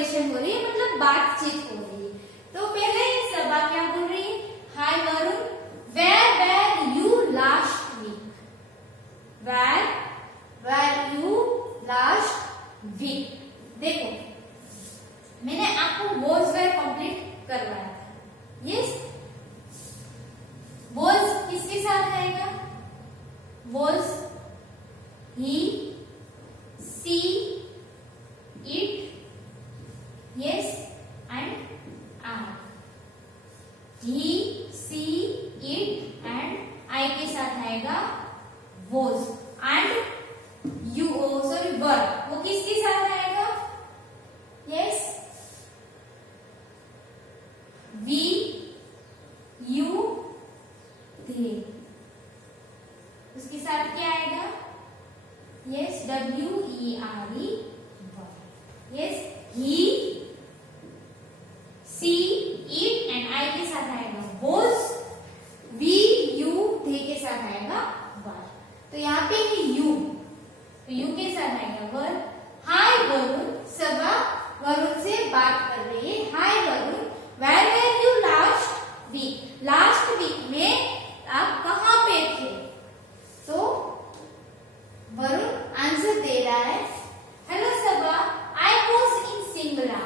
Conversation हो रही है, मतलब बातचीत हो रही है। तो पहले सबा क्या बोल रही है, hi Varun, where you last week, where you last week. देखो मैंने आपको वॉज वेयर कंप्लीट करवाया था। यस, वॉज किसके साथ आएगा, was he, she, it, yes and I. He, she, it and I के साथ आएगा was. And you, sorry were, वो किसके साथ आएगा, यस वी, यू, दे। उसके साथ क्या आएगा, yes WERE, yes he, she, it and I के साथ आएगा वॉज, वी, यू, दे के साथ आएगा वर। तो यहाँ पे है यू, तो यू के साथ आएगा वर। हाय वरुण, सबा वरुण से बात कर रही है। Hi Varun, where were you last week, last week में आप कहाँ पे थे। तो वरुण आंसर दे रहा है, hello Saba, I was in Shimla.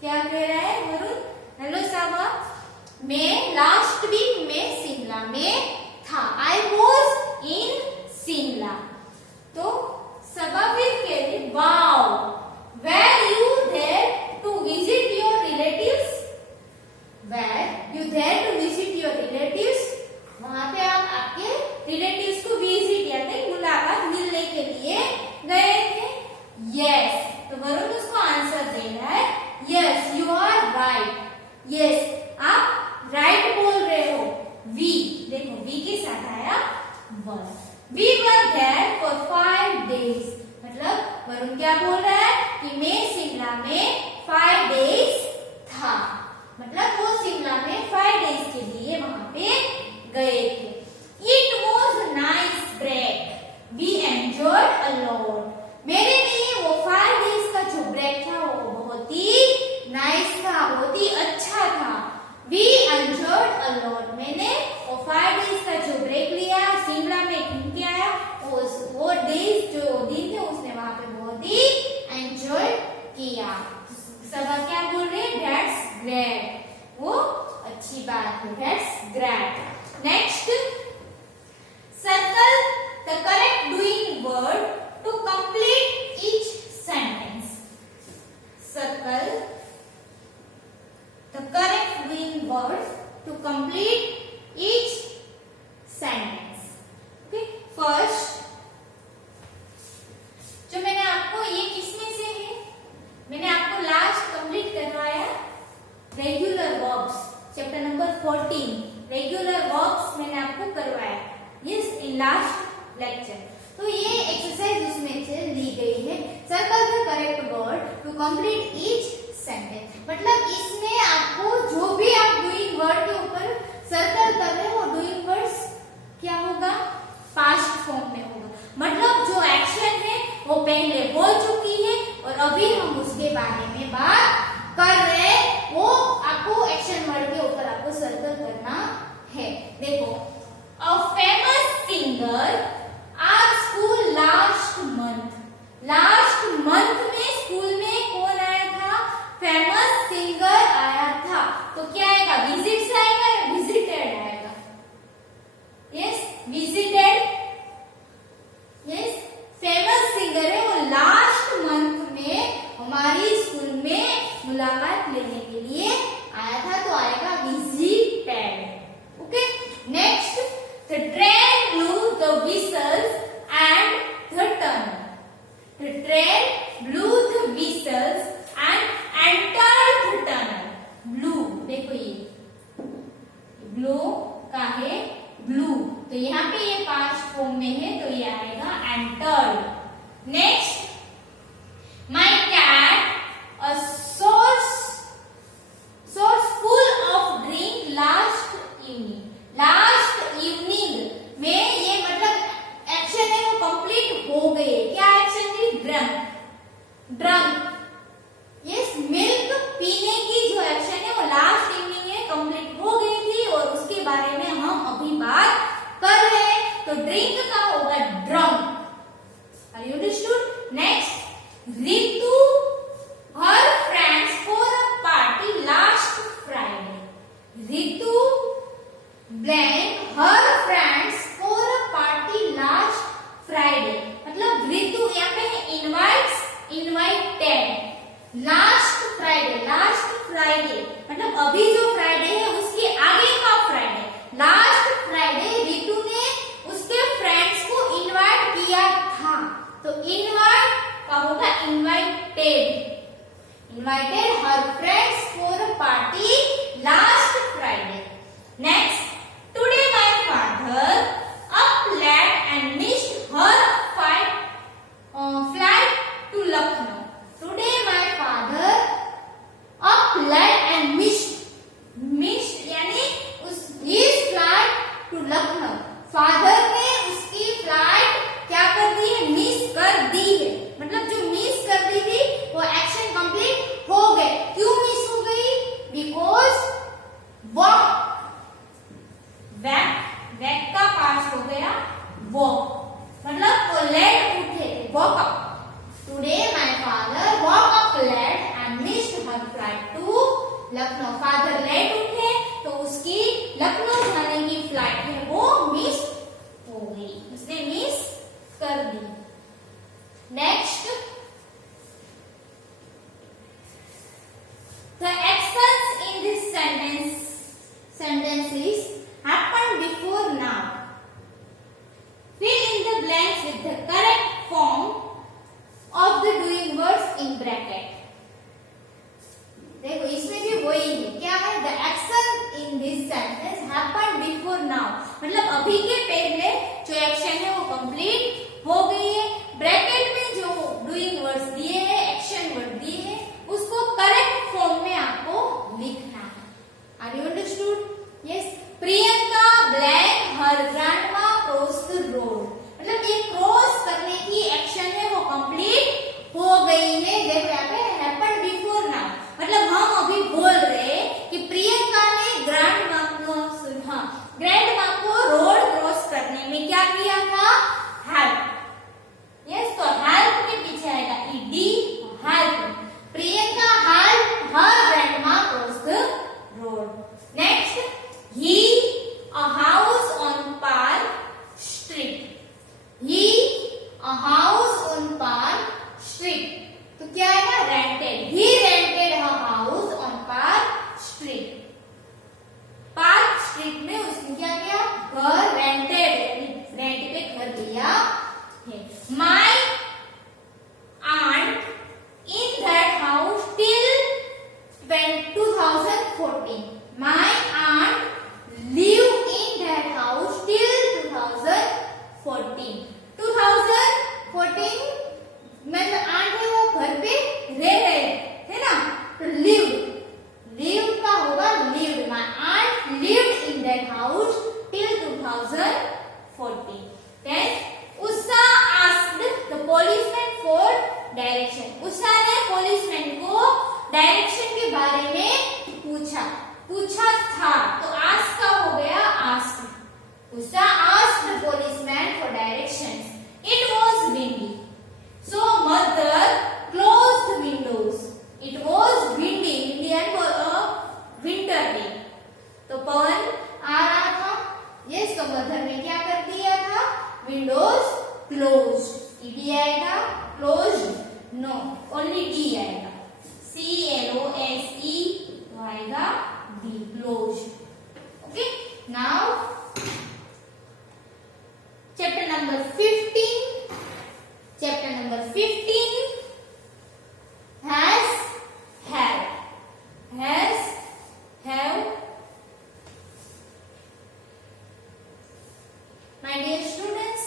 क्या कह रहा है वरुण, हेलो सबा, मैं लास्ट वीक में शिमला में था, आई वॉज इन शिमला। तो सबा फिर कह रही, wow, were you there to visit your relatives, were you there to visit your relatives, वहां पे आप आपके रिलेटिव्स को विजिट यानी मुलाकात मिलने के लिए गए थे। यस, तो वरुण उसको आंसर दे रहा है, yes you are right, yes आप राइट बोल रहे हो। वी, देखो वी के साथ आया were, we were there for 5 days, मतलब वरुण क्या बोल रहा है कि मैं शिमला में 5 days था, मतलब वो शिमला में 5 days के लिए वहां पे गए थे। It was a nice break, we enjoyed a lot, मेरे लिए वो 5 days का जो ब्रेक था वो बहुत ही नाइस था, बहुत ही अच्छा था। We enjoyed a lot, मैंने वो 5 days का जो ब्रेक लिया, शिमला में घूम के आया, वो डेज जो दिन थे उसने वहां पे बहुत ही एंजॉय किया। सबा क्या बोल रहे हैं, दैट्स ग्रेट, वो अच्छी बात है, that's great. Next, circle the correct doing word to complete each sentence, circle the correct doing word to complete each sentence. Okay, first जो मैंने आपको, ये किसमें से है, मैंने आपको लास्ट कंप्लीट करवाया regular verbs, chapter number 14 regular verbs मैंने आपको करवाया, यस इन लास्ट लेक्चर। तो ये एक्सरसाइज उसमें से ली गई है, circle the correct word to complete each sentence, मतलब इसमें आपको जो भी आप डूइंग वर्ड के ऊपर सर्कल कर रहे हो, डूइंग वर्ड्स क्या होगा, पास्ट फॉर्म में होगा, मतलब जो एक्शन है वो पहले बोल चुकी है और अभी हम उसके बारे में बात कर रहे हैं, वो आपको एक्शन वर्ड के ऊपर आपको सर्कल करना है। देखो, a famous singer are school last month, last month में स्कूल में कौन आया था, फेमस सिंगर आया था। तो क्या आएगा, विजिट से आएगा या विजिटेड आएगा, yes visited, yes famous singer है, वो लास्ट मंथ में हमारी स्कूल में मुलाकात लेने के लिए आया था, तो आएगा visited. Okay, next, the train blue the whistles and the tunnel, the train blew the whistles and entered the tunnel, blew, देखो ये इनवाइटेड। लास्ट फ्राइडे मतलब अभी जो फ्राइडे है उसके आगे का फ्राइडे। लास्ट फ्राइडे रितु ने उसके फ्रेंड्स को इनवाइट किया था, तो इनवाइट का होगा invited. Invited her friends for a party last Friday. Next, today my father up late and missed her flight to Lucknow. Today my father up late and missed यानी his flight to Lucknow. Father ने उसकी flight क्या कर दी है? Miss कर दी है। मतलब जो मिस कर दी थी वो एक्शन कंप्लीट हो गए। क्यों मिस हो गई? बिकॉज वैक का पास हो गया वॉक, मतलब वो लेट उठे थे, walk up. Today my father walk up late and missed her flight to Lucknow. Father late उठे तो उसकी लखनऊ जाने की फ्लाइट है वो मिस हो गई, उसने मिस कर दी। Next, the actions in this sentences happened before now. Fill in the blanks with the correct form of the doing words in bracket. देखो इसमें भी वही है, क्या है? The action in this sentence happened before now, मतलब अभी के पहले जो एक्शन है वो कंप्लीट हो गई है। ब्रैकेट में जो डूइंग वर्ड्स दिए हैं, एक्शन वर्ड दिए हैं, उसको करेक्ट फॉर्म में आपको लिखना है। Are you understood? Yes. Priyanka blank her grandma cross the road, मतलब ये क्रॉस करने की एक्शन है वो कंप्लीट हो गई है। देखो यहाँ पे हैपेंड बिफोर नाउ, मतलब हम अभी बोल रहे हैं कि प्रियंका ने ग्रैंडमा को रोड क्रॉस करने में क्या किया था? हेल्प। यस, तो हेल्प के पीछे आएगा ED, help. Priyanka help her grandma cross the road. Next, he a house on Park Street. He a house on Park Street. तो क्या है ना? Rented. He rented a house on Park Street. Park street में उसने क्या किया? घर rented, यानी रेंट पे घर लिया है। My aunt in that house till 2014. My aunt live in that house till 2014. 2014 मतलब आंट है वो घर पे रह रहे है ना, तो लिव का होगा lived. My aunt lived in that house till 2014. Then Usha asked the policeman for direction. Usha ने policeman को डायरेक्शन के बारे में पूछा था, तो ask का हो गया asked. Usha asked the policeman for directions. It was windy, so mother closed the windows. It was windy, Indian for a winter day. तो पवन आ रहा था, यस, तो मदर ने क्या कर दिया था? Windows closed. ईडी आएगा, क्लोज्ड नो, ओनली डी आएगा। CLOSE तो आएगा D, closed. Okay, now chapter number 15। Chapter number 15 has, have. My dear students,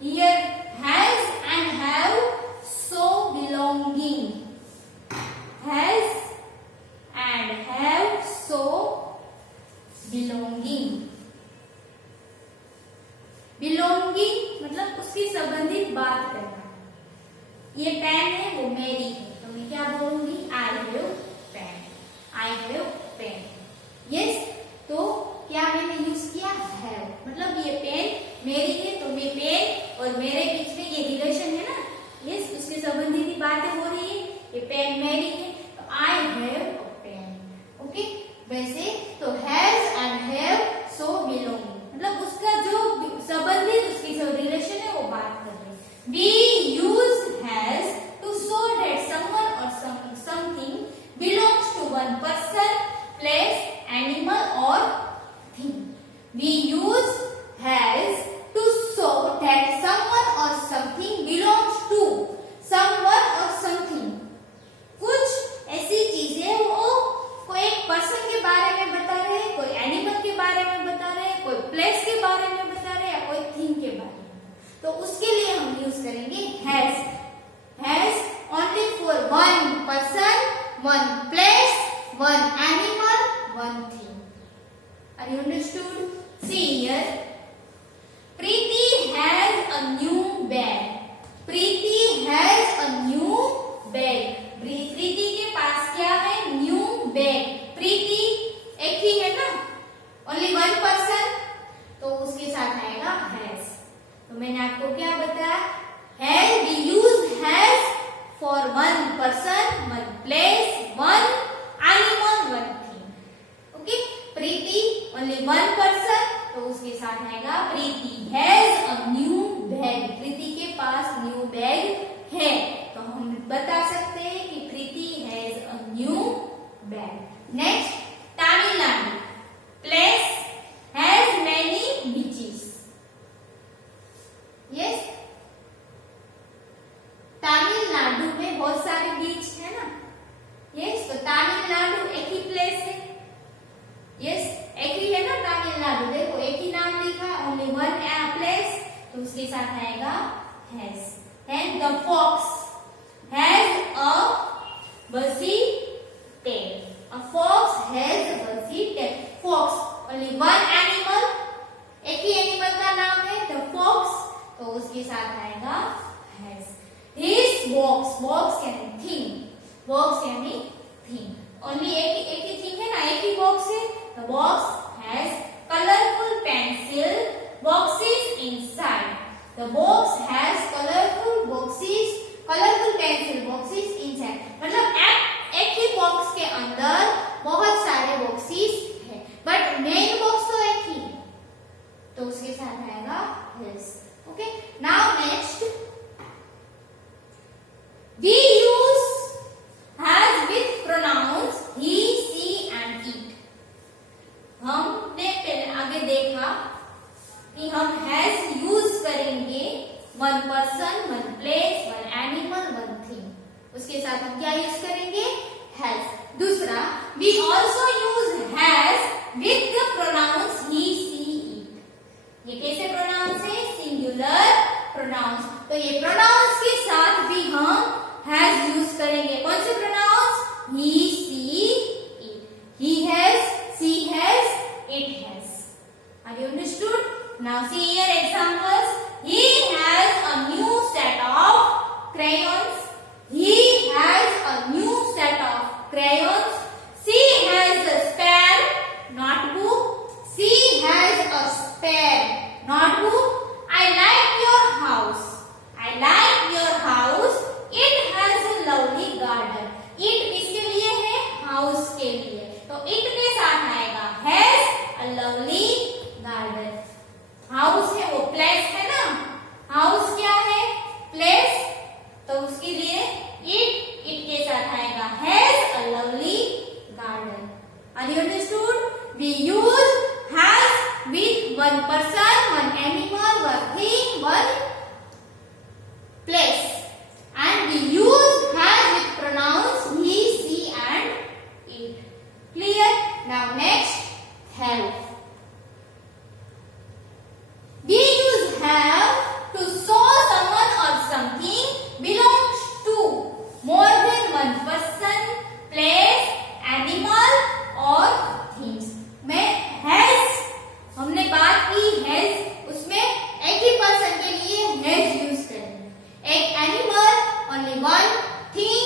here has and have so belonging. Has and have so belonging. one place, one animal, one thing. Are you understood? See here. Preeti has a new bag. Preeti has a new bag. प्रीति के पास क्या है? New bag. प्रीति एक ही है ना, only one person, तो उसके साथ आएगा हैज. तो मैंने आपको क्या बताया? Has we use has for one person, one place, one animal, one thing. Okay. Priti only one person, तो उसके साथ आएगा Priti has a new bag. Priti के पास न्यू बैग है, तो हम बता सकते हैं कि Preeti has a new bag. Next, Tamil Nadu. Place has many beaches. Yes, Tamil Nadu में बहुत सारे बीच है ना. यस, तो तमिलनाडु एक ही प्लेस है. यस, एक ही है ना तमिलनाडु. देखो एक ही नाम लिखा, ओनली वन प्लेस, तो उसके साथ आएगा has. And the fox has a bushy tail. A fox has a bushy tail. Fox only one animal, एक ही एनिमल का नाम है the fox, तो उसके साथ आएगा has. His box, box यानी thing, box यानी thing. Only एक ही thing है ना, एक ही box है. The box has colorful pencil boxes inside. The box has colorful pencil boxes inside. मतलब एक ही बॉक्स के अंदर बहुत सारे बॉक्सेस है, बट मेन बॉक्स तो एक ही है, तो उसके साथ आएगा his. Okay. Now next, we use has with pronouns he, she and it. हमने पहले आगे देखा कि हम has यूज करेंगे one person, one place, one animal, one thing. उसके साथ हम क्या यूज करेंगे? हैज. दूसरा, we also use has with the pronouns he, she, it. ये कैसे प्रोनाउंस है? Singular pronouns. तो ये प्रोनाउंस के साथ भी हम हैज यूज करेंगे. कौन से pronouns? He, she, it. He has, she has, it has. Are you understood? Now see here examples. He has a new set of crayons. He has a new set of crayons. She has a spare notebook. She has a spare notebook. I like your house. I like your house. It has a lovely garden. It किसके लिए है? House के लिए. तो it के साथ आएगा has a lovely garden. House है वो प्लेस है ना. हाउस क्या है? प्लेस. तो उसके लिए इट के साथ आएगा has a lovely garden. Are you understood? We use has with one person, one animal, one thing, one place. And we use has with pronouns he, she and it. Clear? Now next, help. We use have to show someone or something belongs to more than one person, place, animal or things. में has हमने बात की has, उसमें एक ही person के लिए has use करेंगे. एक animal, only one thing,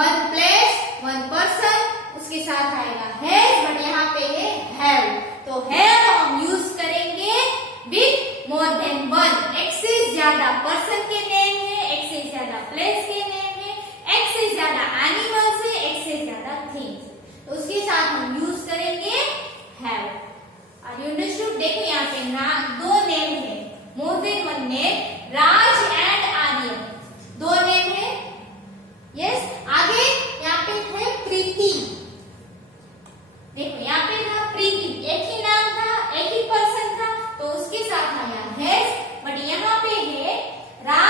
one place, one person, उसके साथ आएगा has, बट यहाँ पे है have. तो have हम यूज करेंगे with more than one. एक से ज्यादा पर्सन के नेम है, एक से ज्यादा प्लेस के नेम है, एक से ज्यादा एनिमल से, एक से ज्यादा थिंग्स. तो उसके साथ हम यूज करेंगे हैव. Are you understood? देखो यहाँ पे दो नेम है, more than one name. Raj and Aryan, दो नेम है. यस. आगे यहाँ पे है प्रीति. देखो यहाँ पे था प्रीति, एक ही नाम था, एक ही पर्सन था, तो उसके साथ आया हैज. बट यहाँ पे है राज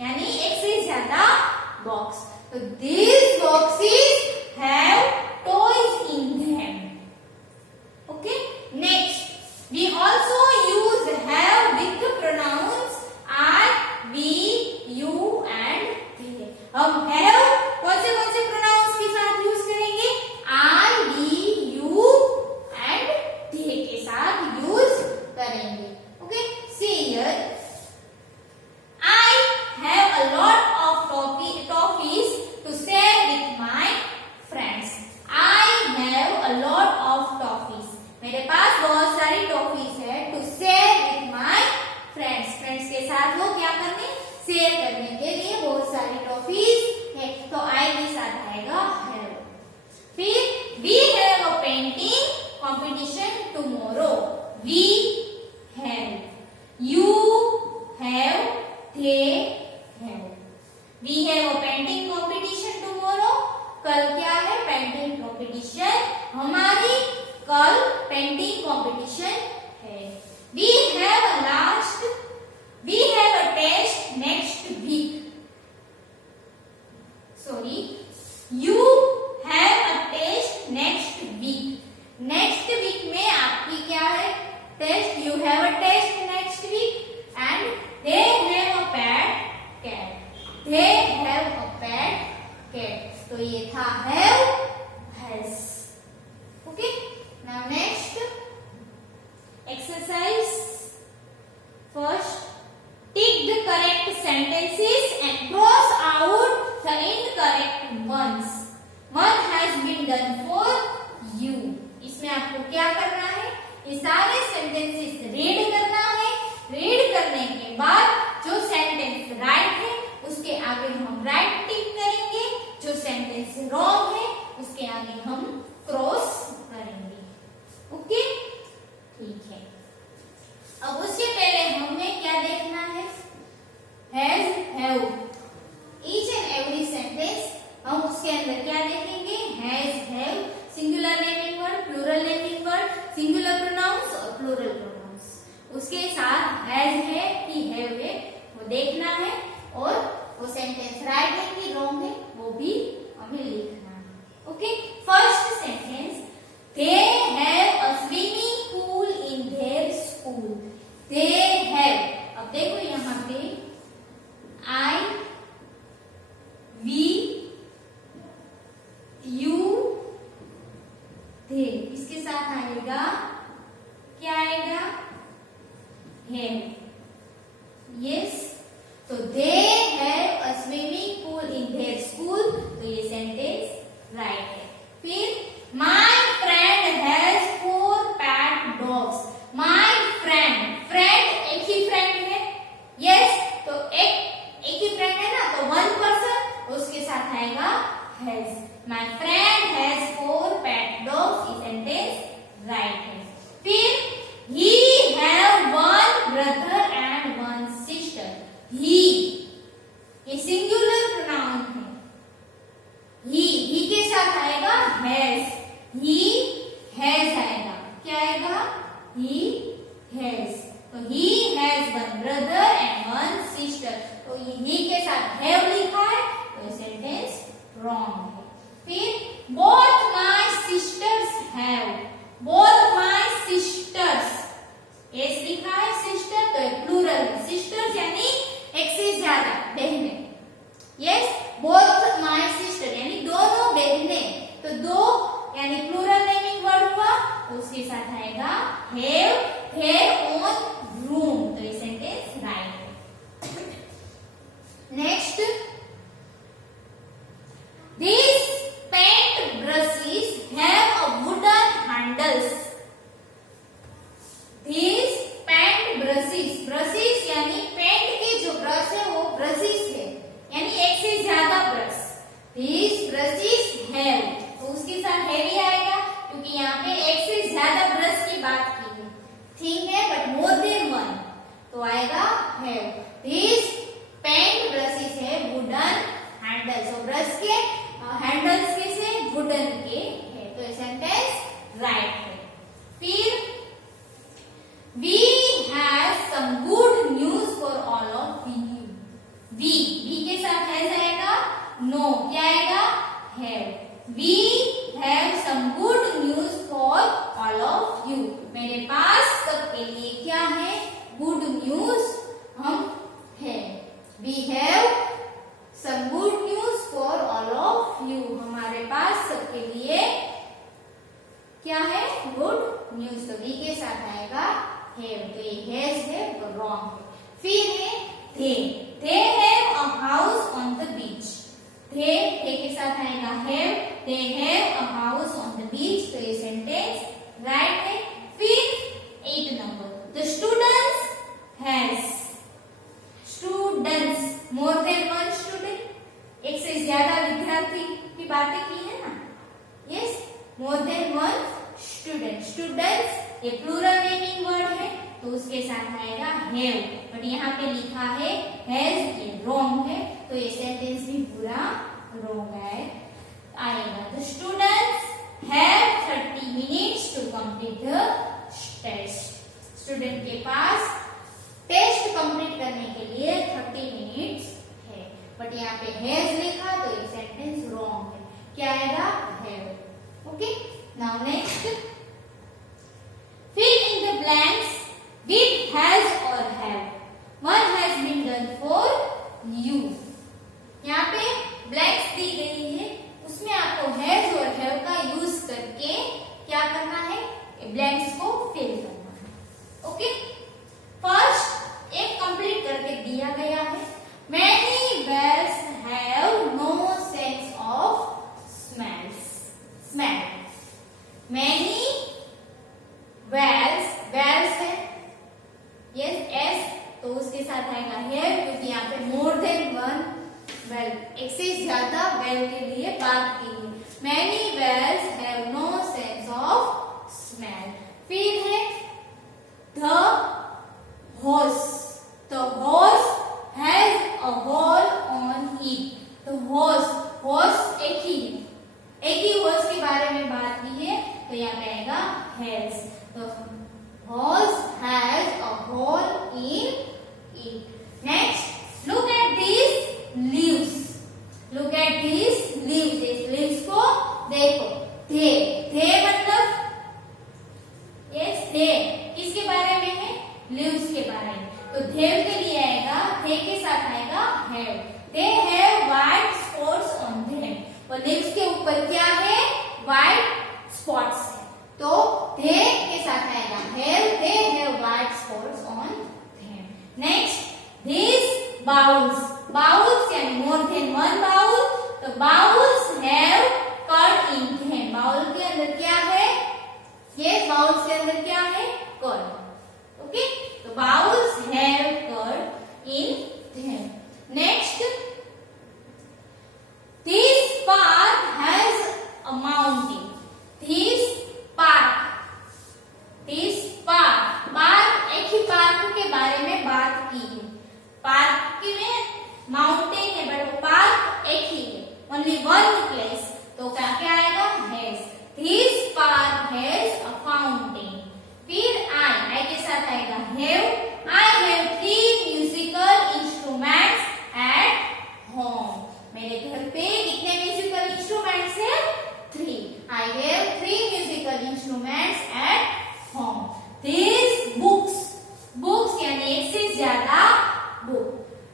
यानी एक से ज्यादा बॉक्स। तो these boxes have toys in them. Okay, next we also use have with the pronouns I, we, you and they. हम have कौन से pronouns के साथ यूज करेंगे? I, we, you and they के साथ यूज करेंगे। Okay, see here. I have a lot of toffees to share with my friends. I have a lot of toffees. मेरे पास बहुत सारी टॉफीज है to share with my friends. Friends के साथ वो क्या करने? शेयर करने के लिए बहुत सारी टॉफीज है। तो आई के साथ आएगा हैव। फिर we have a painting competition tomorrow. We have, you have, they have. We have a painting competition tomorrow. कल क्या है? Painting competition. हमारी कल पेंटिंग कंपटीशन है। We have a test next week. Sorry, you have a test next week. Next week में आपकी क्या है? Test. You have a test next week and they have a pet cat. They have a pet cat. तो ये था have, has. Okay, now next exercise. First, tick the correct sentences and cross out the incorrect ones. One has been done for you. इसमें आपको क्या करना है? ये सारे सेंटेंसेस रीड करना है। रीड करने के बाद जो सेंटेंस राइट है उसके आगे हम राइट टिक करेंगे। जो सेंटेंस रॉन्ग है उसके आगे हम क्रॉस करेंगे। ओके, ठीक है। अब उससे पहले हमें क्या देखना है? Has, have. Each and every sentence हम उसके अंदर क्या देखेंगे? Has, have, singular naming word, plural naming word, singular pronouns और प्लूरल प्रोनाउंस। उसके साथ हैज है कि हैव है वो देखना है, और वो सेंटेंस राइट है कि रॉन्ग है वो भी हमें लिखना है। Okay, first sentence, they have a swimming pool in their school. They have, अब देखो यहाँ पे I, we, you, they, इसके साथ आएगा क्या आएगा? have. Yes, तो they have a swimming pool in their school. तो ये सेंटेंस राइट है। फिर my friend has 4 pet dogs. My friend, friend एक ही फ्रेंड है। यस, तो एक ही फ्रेंड है ना, तो वन पर्सन, उसके साथ आएगा has. My friend has 4 pet dogs। ये सेंटेंस राइट है। फिर he have 1 brother and 1 sister. he, ये सिंगुलर प्रोनाउन है। he के साथ आएगा has। he has आएगा, क्या आएगा? he has। तो he has 1 brother and 1 sister। तो he के साथ have लिखा है तो सेंटेंस रॉन्ग है। फिर both my sisters have, both my sisters, S लिखा है सिस्टर तो प्लूरल है। सिस्टर्स यानी एक से ज्यादा बहनें। यस, बोथ माय सिस्टर यानी दोनों बहनें। तो दो यानी प्लूरल नेमिंग वर्ड हुआ, तो उसके साथ आएगा हैव देयर ओन रूम। तो ये सेंटेंस राइट है। Next, these paint brushes have a wooden handles. These paint brushes, brushes यानी पेंट के जो ब्रश है वो ब्रशेस है, यानी एक से ज्यादा ब्रश। These brushes have, तो उसके साथ है भी आएगा क्योंकि यहाँ पे एक से ज्यादा ब्रश की बात की है। ठीक है, बट मोर देन वन, तो आएगा have. These paint brushes है वुडन हैंडल्स, और ब्रश के हैंडल्स के से वुडन के है, तो सेंटेंस राइट है। फिर we have some good news for all of you. We no, क्या आएगा? Have. We have some good news for all of you. मेरे पास सबके लिए क्या है? गुड न्यूज हम है। We have some good news for all of you. हमारे पास सबके लिए क्या है? Good news. तो वी के साथ आएगा हैव। तो ये हैज है वो रॉन्ग है। फिर है they have a house on the beach। they के साथ आएगा have। they have a house on the beach। तो ये सेंटेंस राइट है। फिर 8 number, the students has, students more than one student, एक से ज्यादा विद्यार्थी की बातें की है ना। yes, more than one student। students ये प्लूरल नेमिंग वर्ड है तो उसके साथ आएगा हैव, बट यहाँ पे लिखा है हैज, ये रॉन्ग है तो ये सेंटेंस भी पूरा रॉन्ग है। आएगा the students have 30 minutes to complete the test. Student के पास टेस्ट कंप्लीट करने के लिए 30 मिनट्स है, बट यहाँ पे हैज लिखा तो ये सेंटेंस रॉन्ग है। क्या आएगा? Have. Okay, now next, fill in the blanks with has or have। one has been done for you। यहाँ पे ब्लैंक्स दी गई है, उसमें आपको हैज और हैव का यूज करके क्या करना है? ब्लैंक्स को फिल करना है। ओके, फर्स्ट एक कंप्लीट करके दिया गया है। Many bears have no sense of smells। smell। many bears, bears है यस एस, तो उसके साथ आएगा हैव क्योंकि यहाँ पे मोर देन वन वेल, एक से ज्यादा वेल के लिए बात की है। Many whales have no sense of smell. फिर है the horse, the horse has a hole on it. The horse, horse एक ही हॉर्स के बारे में बात की है तो यहाँ पे आएगा हैज। तो horse has a hole in it। Next, look at these leaves। look at these leaves। इस leaves को देखो। they मतलब yes, they किसके बारे में है? leaves के बारे में। तो they के लिए आएगा, they के साथ आएगा have। they have white spots on them। और leaves के ऊपर क्या है? white spots है तो they के साथ आएगा have। they have white spots on them। next, these bowls, bowls यानी more than one bowl, तो bowls have curd in them। Bowl के अंदर क्या है? ये बाउल्स के अंदर क्या है? कर्ड। ओके, तो bowls have curd in them। next, this park has a mountain। this park, park एक ही पार्क के बारे में बात की है। पार्क में माउंटेन है बट पार्क एक ही है, ओनली वन प्लेस, तो क्या क्या आएगा? Has. This park has a fountain. फिर आई के साथ आएगा have. I have 3 musical instruments at home. मेरे घर पे कितने म्यूजिकल इंस्ट्रूमेंट्स है? 3। I have 3 musical instruments at home। These books, books यानी एक से ज्यादा बुक,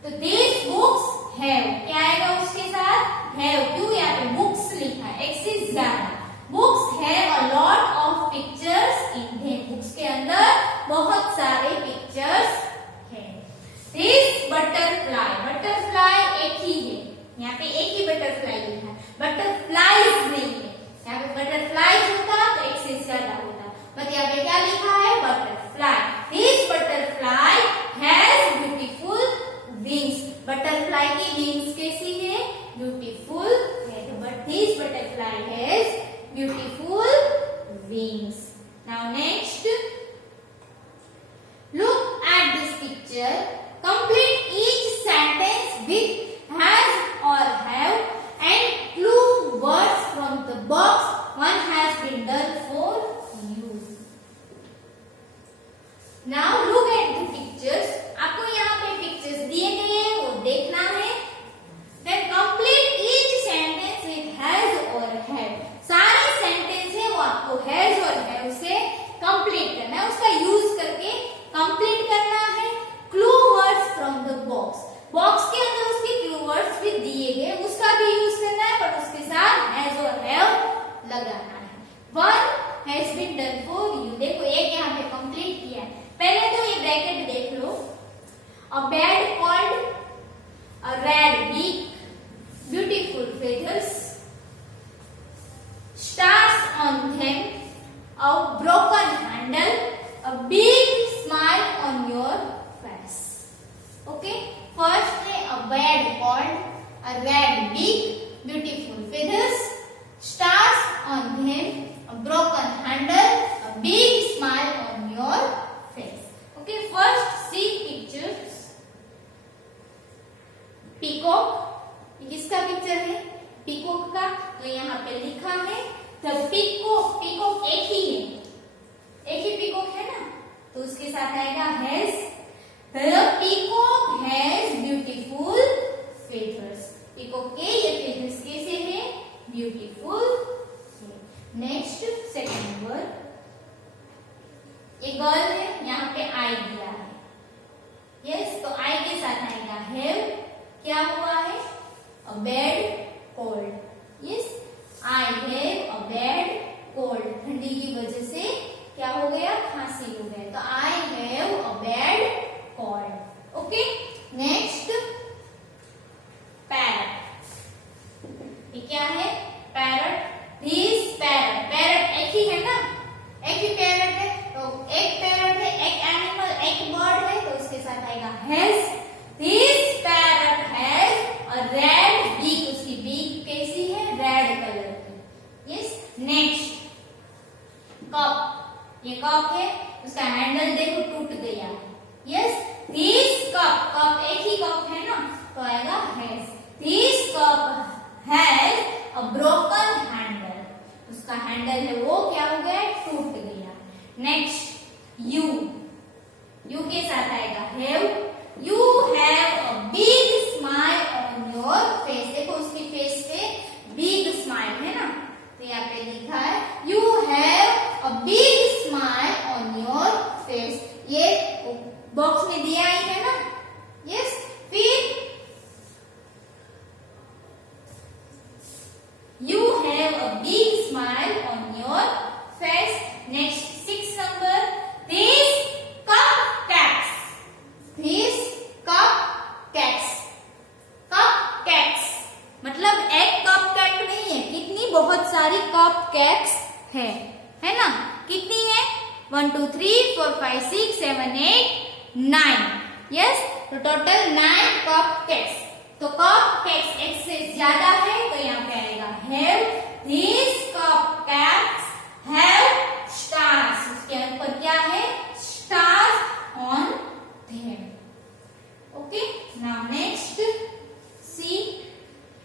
तो these books have, क्या आएगा उसके साथ? have। क्यों यहाँ पे books लिखा है? एक से ज्यादा। books have a lot of pictures in them। books के अंदर बहुत सारे pictures हैं। This butterfly, butterfly एक ही है, यहाँ पे एक ही butterfly लिखा है, butterflies नहीं है। यहाँ पे बटरफ्लाई होता तो एक से ज्यादा होता, बट यहाँ पे क्या लिखा है? Butterfly. This butterfly has beautiful wings. Butterfly की विंग्स कैसी है? ब्यूटीफुल है, but this butterfly has beautiful wings. Now next, look at this picture, complete each sentence with has और have and clue words from the box। one has been done for you। now look at the pictures। आपको यहाँ पे pictures दिए गए हैं वो देखना है। then complete each लगाना है। 1 has been done for you. देखो एक यहाँ पे कंप्लीट किया है। पहले तो ये ब्रैकेट देख लो। अ bird called a red beak, beautiful feathers, stars on them, a broken handle, a big smile on your face. Okay, first a bird called a red beak, beautiful feathers, stars on them, a broken handle, a big smile on your face. Okay, first see pictures. Peacock, ये किसका picture है? Peacock का। तो यहाँ पे लिखा है the peacock. Peacock एक ही है, एक ही पीकॉक है ना, तो उसके साथ आएगा has. The peacock has beautiful feathers. Peacock के ये फेदर्स कैसे है? ब्यूटीफुल। नेक्स्ट सेकंड वर्ड, ये गर्ल है, यहाँ पे आई दिया है। यस, तो आई के साथ आएगा हैव। क्या हुआ है? A bad cold. Yes, I have a bad cold. ठंडी की वजह से क्या हो गया? खांसी हो गया। तो I have a bad cold. Okay, next parrot. ये क्या है? पैरट। This parrot. पैरट एक ही है ना, एक ही पैरट है। तो एक पैरट है, एक एनिमल, एक बर्ड है, तो उसके साथ आएगा has. This parrot has a red beak. उसकी बीक कैसी है? रेड कलर की। Yes, next cup. ये कप है, उसका हैंडल देखो टूट गया है। Yes, this cup. कप एक ही कप है ना, तो आएगा has. This cup has a broken handle. उसका हैंडल है वो क्या हो गया? टूट गया। Next you. यू के साथ आएगा have. You have a big smile on your face. देखो उसकी फेस पे big smile है ना, तो यहाँ पे लिखा है You have a big smile on your face. ये बॉक्स में दिया ही है ना। यस, फिर You have a big smile on your face. Next 6 number, these cupcakes. These cupcakes. Cupcakes मतलब एक कपकेक नहीं है, कितनी बहुत सारी कपकेक्स है ना? कितनी है? 1 2 3 4 5 6 7 8 9। यस, तो टोटल 9 कपकेक्स। तो कपकेक्स एक से ज्यादा है, तो यहाँ पे आएगा have. These cupcakes have stars. उसके ऊपर क्या है? Stars on them. Okay, now next c.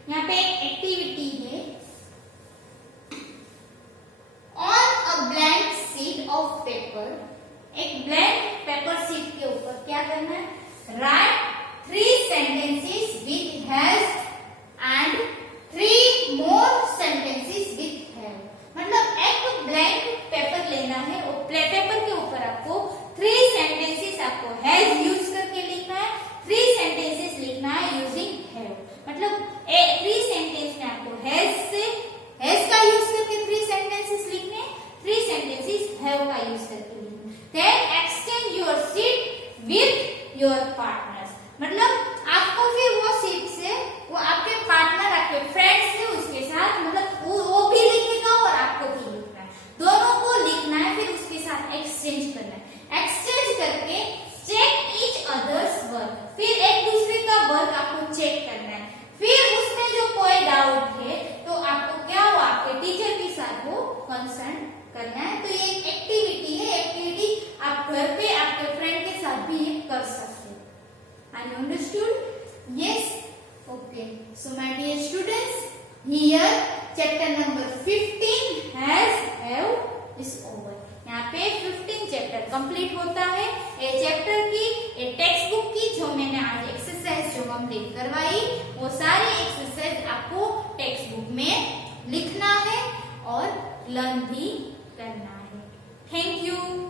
यहाँ पे एक एक्टिविटी है। On a blank sheet of paper. एक ब्लैंक पेपर शीट के ऊपर क्या करना है? Write 3 sentences with has and 3 more sentences with have। मतलब एक ब्लैंक पेपर लेना है और पेपर के ऊपर आपको 3 sentences आपको has यूज करके लिखना है, 3 sentences लिखना है यूजिंग have। मतलब 3 सेंटेंस में आपको has का यूज करके 3 sentences लिखने, 3 sentences have का यूज करके लिखने। Then exchange your sheet with your partners। मतलब आपको फिर वो सीट से वो आपके पार्टनर, आपके फ्रेंड्स थे उसके साथ, मतलब वो भी लिखेगा और आपको भी लिखना है, दोनों को लिखना है, फिर उसके साथ एक्सचेंज करना है। एक्सचेंज करके चेक ईच अदर्स वर्क। फिर एक दूसरे का वर्क आपको चेक करना है। फिर उसमें जो कोई डाउट है तो आपको क्या हो, आपके टीचर के साथ वो कंसल्ट करना है। तो ये एक एक्टिविटी है। एक्टिविटी आप घर पे आपके फ्रेंड के साथ भी ये कर सकते हैं। Are you understood? Yes. Okay. So my dear students, here chapter number 15 has have is over. यहाँ पे 15 चैप्टर कंप्लीट होता है। ये चैप्टर की, ये टेक्स्ट बुक की जो मैंने आज एक्सरसाइज जो कंप्लीट करवाई, वो सारी एक्सरसाइज आपको टेक्स्ट बुक में लिखना है और लर्न भी करना है। Thank you.